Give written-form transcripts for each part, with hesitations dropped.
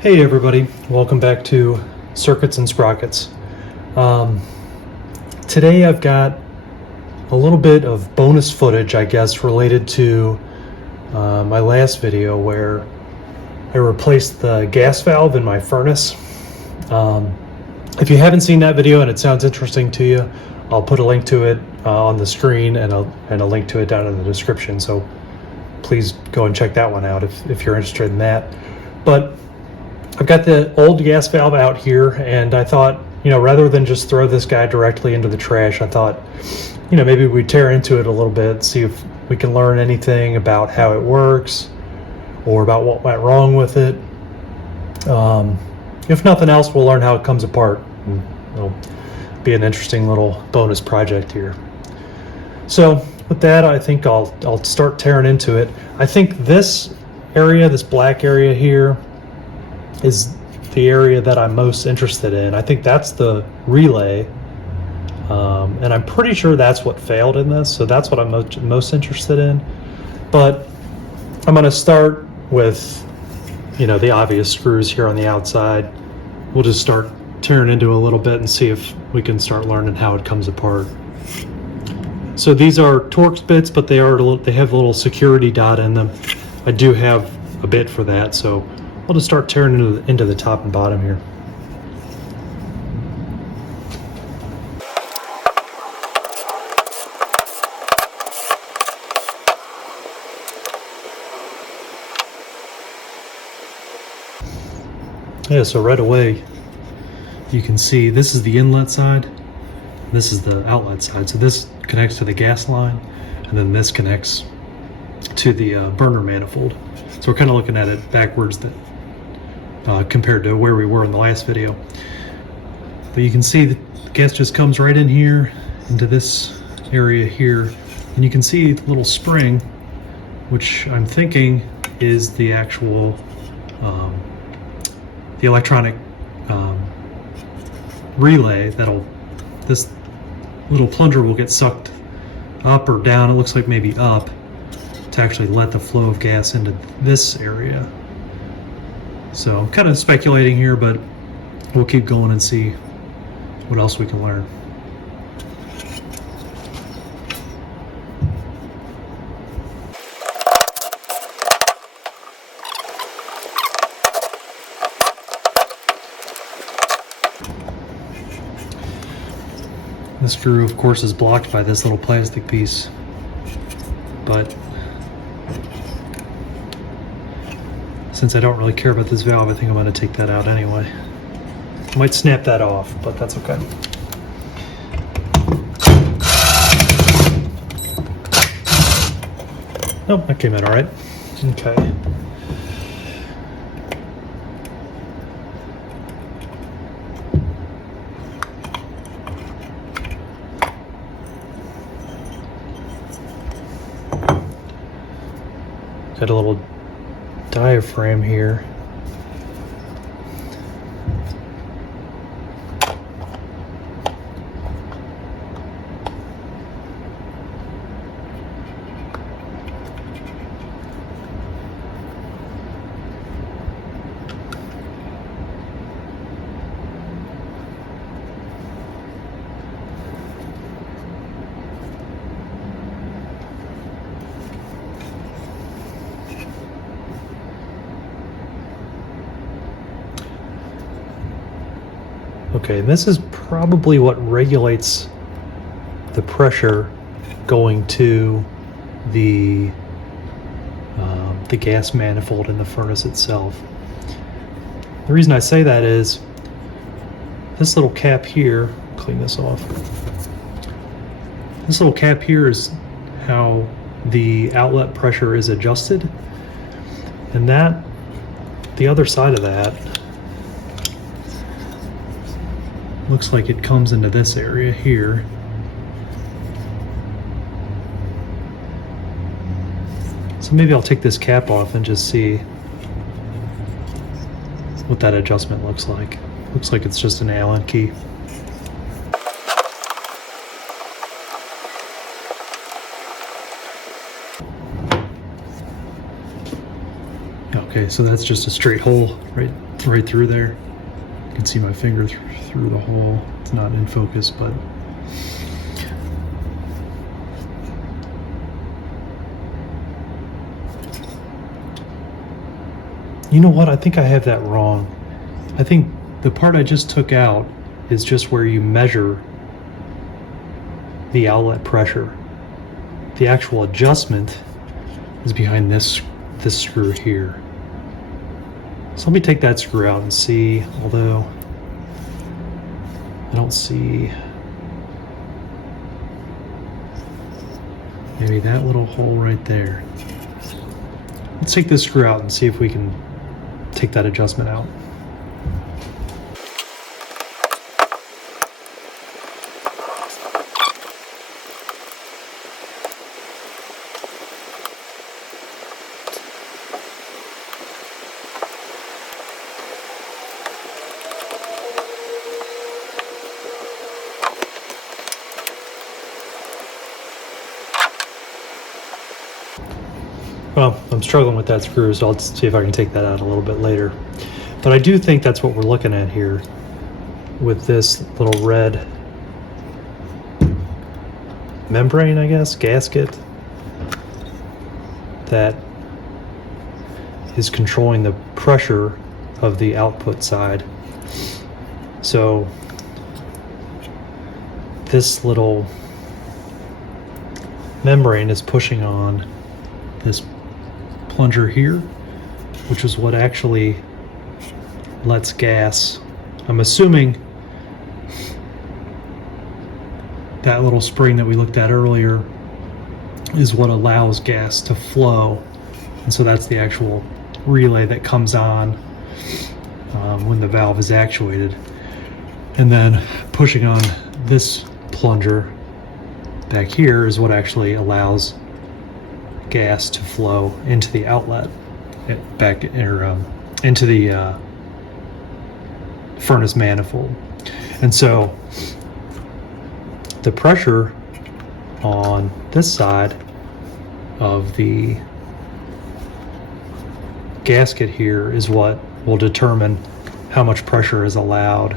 Hey everybody, welcome back to Circuits and Sprockets. Today I've got a little bit of bonus footage, I guess, related to my last video where I replaced the gas valve in my furnace. If you haven't seen that video and it sounds interesting to you, I'll put a link to it on the screen and a link to it down in the description, so please go and check that one out if you're interested in that. But I've got the old gas valve out here, and I thought, rather than just throw this guy directly into the trash, I thought, maybe we'd tear into it a little bit, see if we can learn anything about how it works or about what went wrong with it. If nothing else, we'll learn how it comes apart. And it'll be an interesting little bonus project here. So with that, I think I'll start tearing into it. I think this area, this black area here, is the area that I'm most interested in. I think that's the relay, and I'm pretty sure that's what failed in this, so that's what I'm most interested in. But I'm going to start with, the obvious screws here on the outside. We'll just start tearing into a little bit and see if we can start learning how it comes apart. So these are Torx bits, but they have a little security dot in them. I do have a bit for that, so I'll just start tearing into the top and bottom here. Yeah, so right away you can see this is the inlet side, this is the outlet side. So this connects to the gas line, and then this connects to the burner manifold. So we're kind of looking at it backwards compared to where we were in the last video. But you can see the gas just comes right in here into this area here, and you can see the little spring, which I'm thinking is the actual the electronic relay this little plunger will get sucked up or down. It looks like maybe up to actually let the flow of gas into this area. So I'm kind of speculating here, but we'll keep going and see what else we can learn. The screw, of course, is blocked by this little plastic piece, but since I don't really care about this valve, I think I'm going to take that out anyway. I might snap that off, but that's okay. Nope, that came out all right. Okay. Got a little diaphragm here. Okay, this is probably what regulates the pressure going to the gas manifold in the furnace itself. The reason I say that is this little cap here, clean this off. This little cap here is how the outlet pressure is adjusted, and that, the other side of that, looks like it comes into this area here. So maybe I'll take this cap off and just see what that adjustment looks like. Looks like it's just an Allen key. Okay, so that's just a straight hole right right through there. You can see my finger through the hole. It's not in focus, but you know what? I think I have that wrong. I think the part I just took out is just where you measure the outlet pressure. The actual adjustment is behind this screw here. So let me take that screw out and see, although I don't see maybe that little hole right there. Let's take this screw out and see if we can take that adjustment out. Well, I'm struggling with that screw, so I'll see if I can take that out a little bit later. But I do think that's what we're looking at here with this little red membrane, I guess, gasket that is controlling the pressure of the output side. So this little membrane is pushing on this plunger here, which is what actually lets gas. I'm assuming that little spring that we looked at earlier is what allows gas to flow, and so that's the actual relay that comes on when the valve is actuated. And then pushing on this plunger back here is what actually allows gas to flow into the outlet, back or into the furnace manifold. And so the pressure on this side of the gasket here is what will determine how much pressure is allowed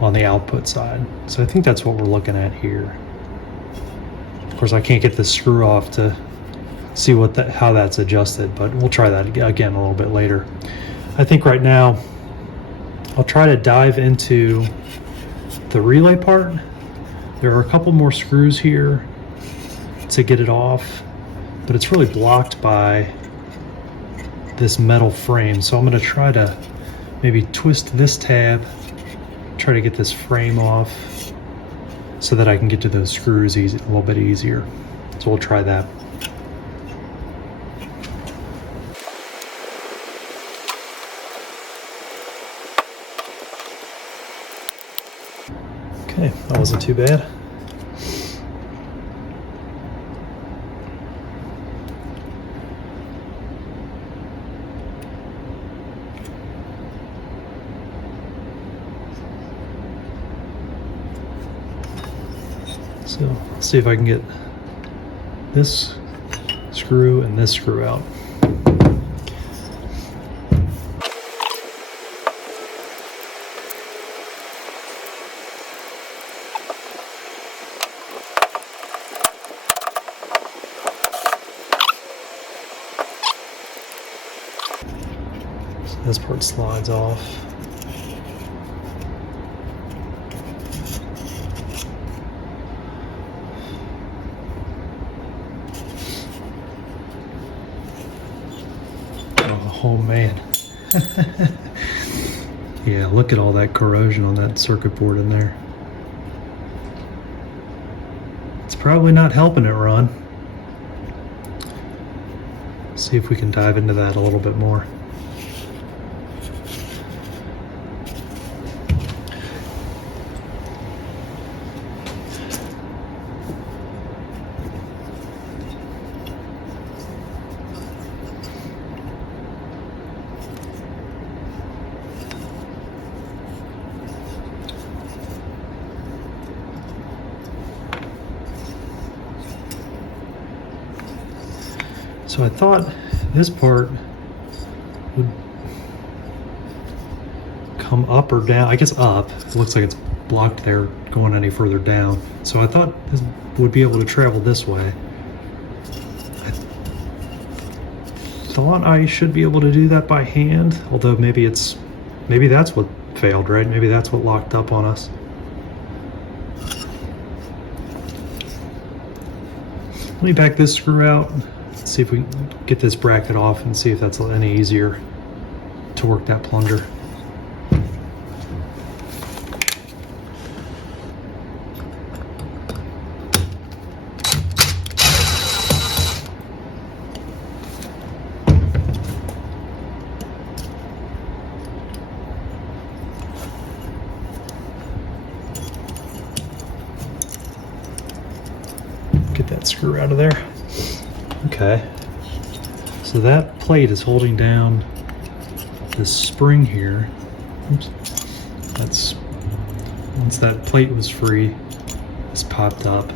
on the output side. So I think that's what we're looking at here. Of course, I can't get this screw off to see how that's adjusted, but we'll try that again a little bit later. I think right now I'll try to dive into the relay part. There are a couple more screws here to get it off, but it's really blocked by this metal frame. So I'm going to try to maybe twist this tab, try to get this frame off so that I can get to those screws a little bit easier. So we'll try that. Okay, that wasn't too bad. So let's see if I can get this screw and this screw out. So this part slides off. Oh man. Yeah, look at all that corrosion on that circuit board in there. It's probably not helping it run. See if we can dive into that a little bit more. So I thought this part would come up or down. I guess up. It looks like it's blocked there going any further down. So I thought this would be able to travel this way. I thought I should be able to do that by hand, although maybe that's what failed, right? Maybe that's what locked up on us. Let me back this screw out, see if we can get this bracket off and see if that's any easier to work that plunger. Get that screw out of there. Okay, so that plate is holding down this spring here. Oops. That's, once that plate was free, this popped up.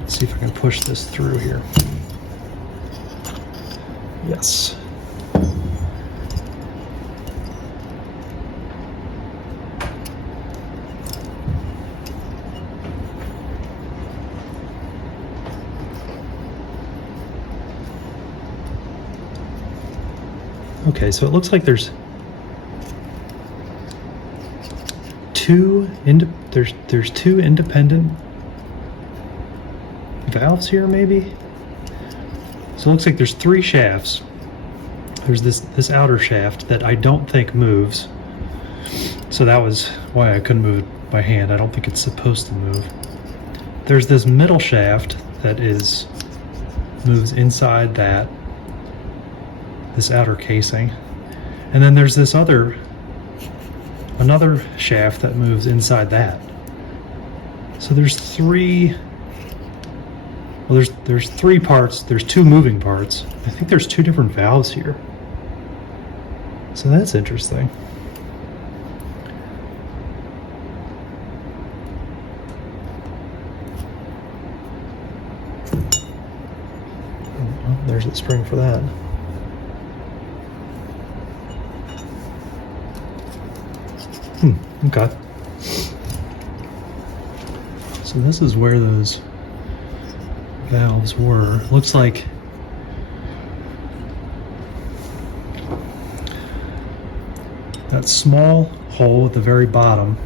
Let's see if I can push this through here. Yes. Okay, so it looks like there's two independent valves here, maybe. So it looks like there's three shafts. There's this outer shaft that I don't think moves. So that was why I couldn't move it by hand. I don't think it's supposed to move. There's this middle shaft that moves inside this outer casing, and then there's this another shaft that moves inside that. So there's three. Well, there's three parts. There's two moving parts. I think there's two different valves here. So that's interesting. Oh, there's the spring for that. Okay. So this is where those valves were. Looks like that small hole at the very bottom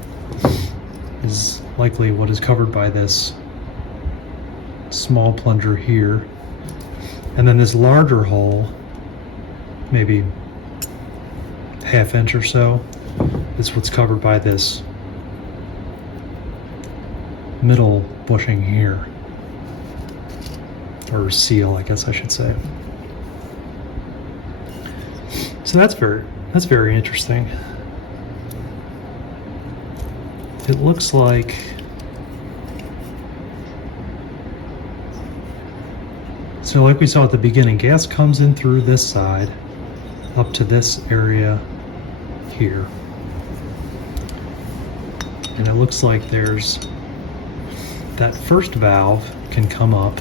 is likely what is covered by this small plunger here. And then this larger hole, maybe ½ inch or so, is what's covered by this middle bushing here, or seal, I guess I should say. So that's very interesting. It looks like so, like we saw at the beginning, gas comes in through this side up to this area here. And it looks like there's that first valve can come up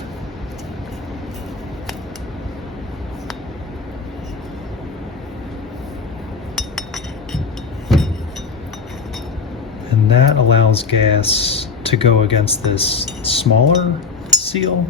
and that allows gas to go against this smaller seal.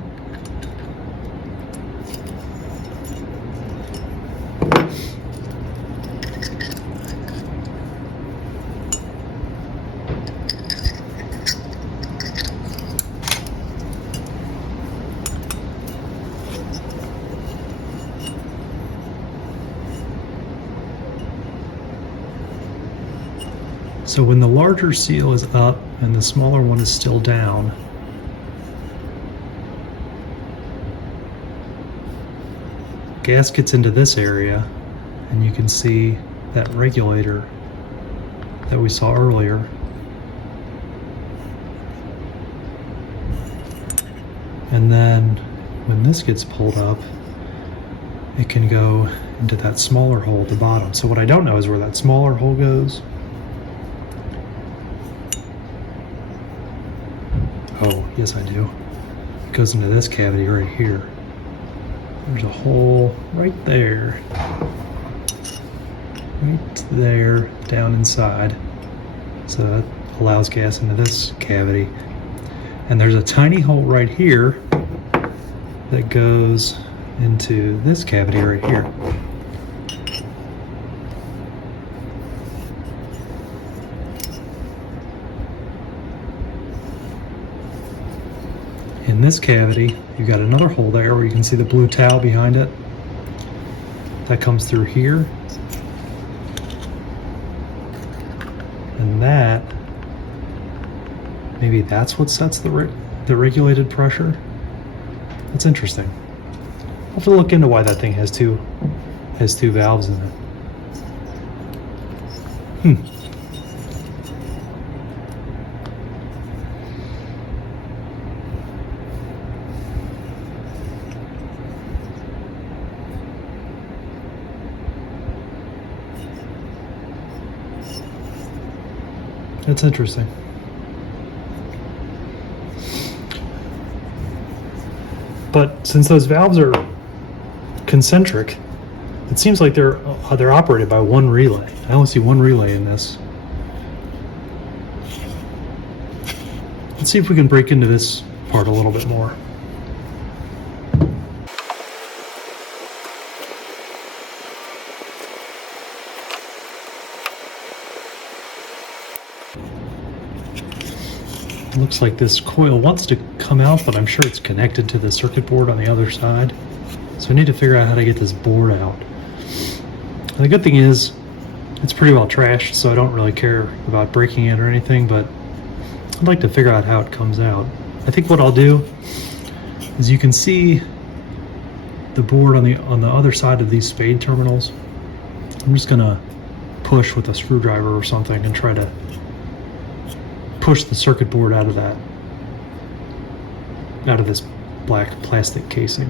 So when the larger seal is up and the smaller one is still down, gas gets into this area, and you can see that regulator that we saw earlier. And then when this gets pulled up, it can go into that smaller hole at the bottom. So what I don't know is where that smaller hole goes. Oh, yes I do. It goes into this cavity right here. There's a hole right there. Right there, down inside. So that allows gas into this cavity. And there's a tiny hole right here that goes into this cavity right here. In this cavity, you've got another hole there where you can see the blue towel behind it. That comes through here. And that, maybe that's what sets the regulated pressure. That's interesting. I'll have to look into why that thing has two valves in it. That's interesting. But since those valves are concentric, it seems like they're operated by one relay. I only see one relay in this. Let's see if we can break into this part a little bit more. Looks like this coil wants to come out, but I'm sure it's connected to the circuit board on the other side. So I need to figure out how to get this board out. And the good thing is, it's pretty well trashed, so I don't really care about breaking it or anything, but I'd like to figure out how it comes out. I think what I'll do is, you can see the board on the other side of these spade terminals. I'm just gonna push with a screwdriver or something and try to push the circuit board out of this black plastic casing.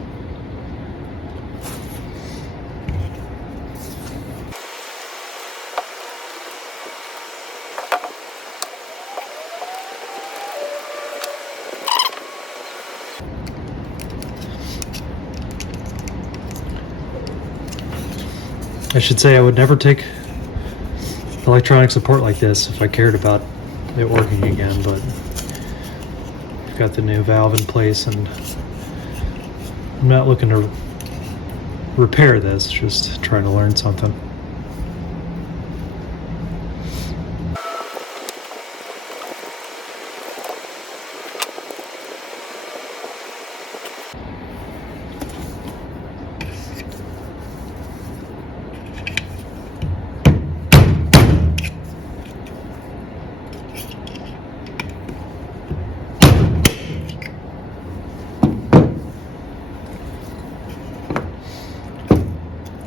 I should say I would never take electronics apart like this if I cared about it working again, but I've got the new valve in place and I'm not looking to repair this, just trying to learn something.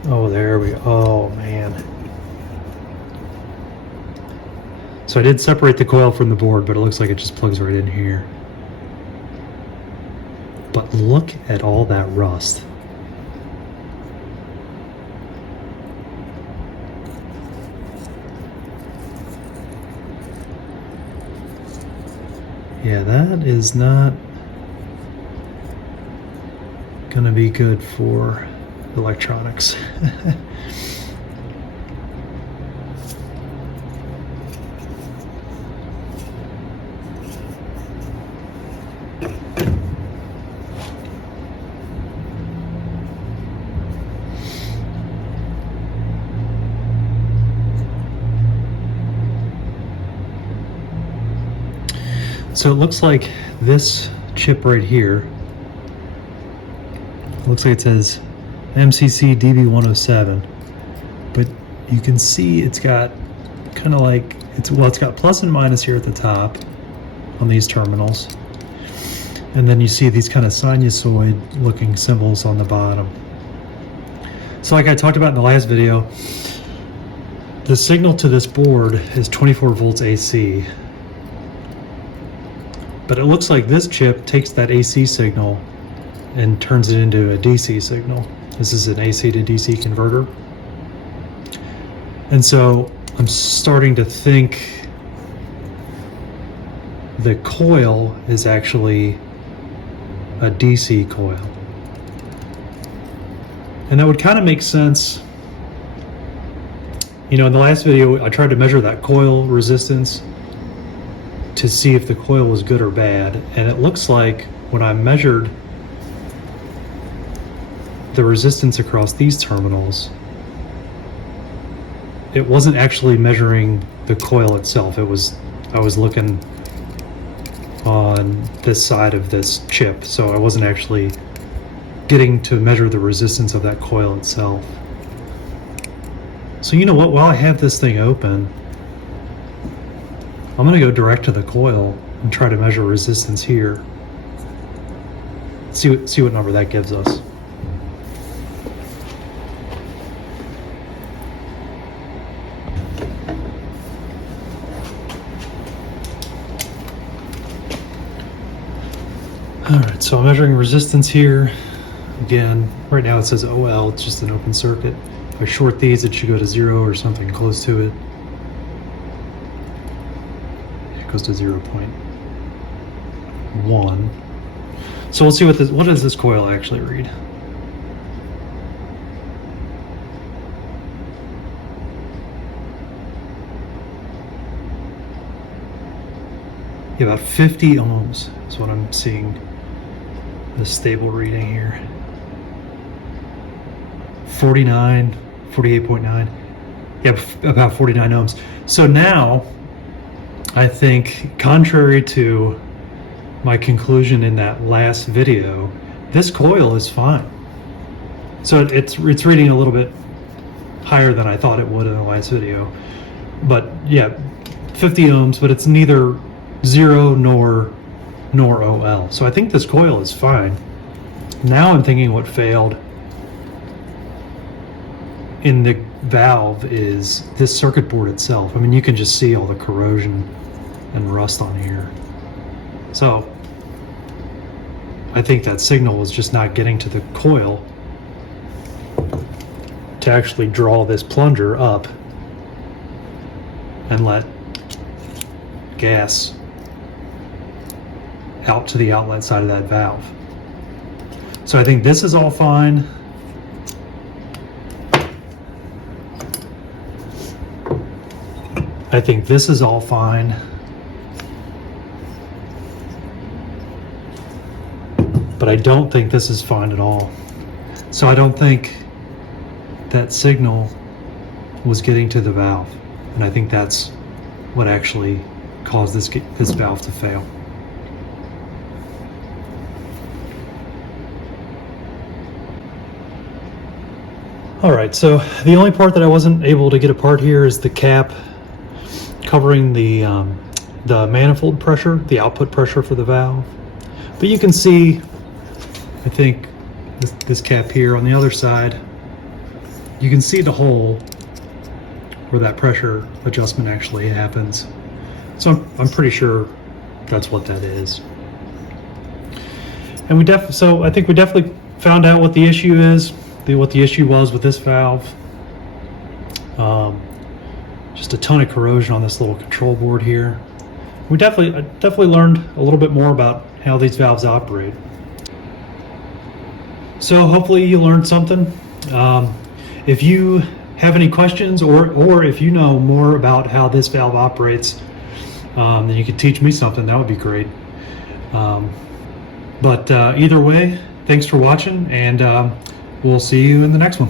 Oh, there we go. Oh, man. So I did separate the coil from the board, but it looks like it just plugs right in here. But look at all that rust. Yeah, that is not gonna be good for electronics. So it looks like this chip right here, looks like it says MCC DB107, but you can see it's got kind of like, it's got plus and minus here at the top on these terminals, and then you see these kind of sinusoid looking symbols on the bottom. So like I talked about in the last video, the signal to this board is 24 volts AC, but it looks like this chip takes that AC signal and turns it into a DC signal. This is an AC to DC converter. And so I'm starting to think the coil is actually a DC coil. And that would kind of make sense. You know, in the last video, I tried to measure that coil resistance to see if the coil was good or bad. And it looks like when I measured the resistance across these terminals, it wasn't actually measuring the coil itself. I was looking on this side of this chip, so I wasn't actually getting to measure the resistance of that coil itself. So you know what, while I have this thing open, I'm going to go direct to the coil and try to measure resistance here. See what number that gives us. Alright, so I'm measuring resistance here. Again, right now it says OL, it's just an open circuit. If I short these, it should go to 0 or something close to it. It goes to 0.1. So we'll see what does this coil actually read. Yeah, about 50 ohms is what I'm seeing. The stable reading here. 48.9. Yeah, about 49 ohms. So now, I think, contrary to my conclusion in that last video, this coil is fine. So it's reading a little bit higher than I thought it would in the last video. But yeah, 50 ohms, but it's neither 0 nor OL. So I think this coil is fine. Now I'm thinking what failed in the valve is this circuit board itself. I mean, you can just see all the corrosion and rust on here. So I think that signal was just not getting to the coil to actually draw this plunger up and let gas out to the outlet side of that valve. So I think this is all fine. I think this is all fine. But I don't think this is fine at all. So I don't think that signal was getting to the valve. And I think that's what actually caused this valve to fail. Alright, so the only part that I wasn't able to get apart here is the cap covering the manifold pressure, the output pressure for the valve. But you can see, I think, this cap here on the other side, you can see the hole where that pressure adjustment actually happens. So I'm pretty sure that's what that is. And so I think we definitely found out what the issue is. What the issue was with this valve. Just a ton of corrosion on this little control board here. I definitely learned a little bit more about how these valves operate. So hopefully you learned something. If you have any questions or if you know more about how this valve operates, then you could teach me something. That would be great. But either way, thanks for watching, and we'll see you in the next one.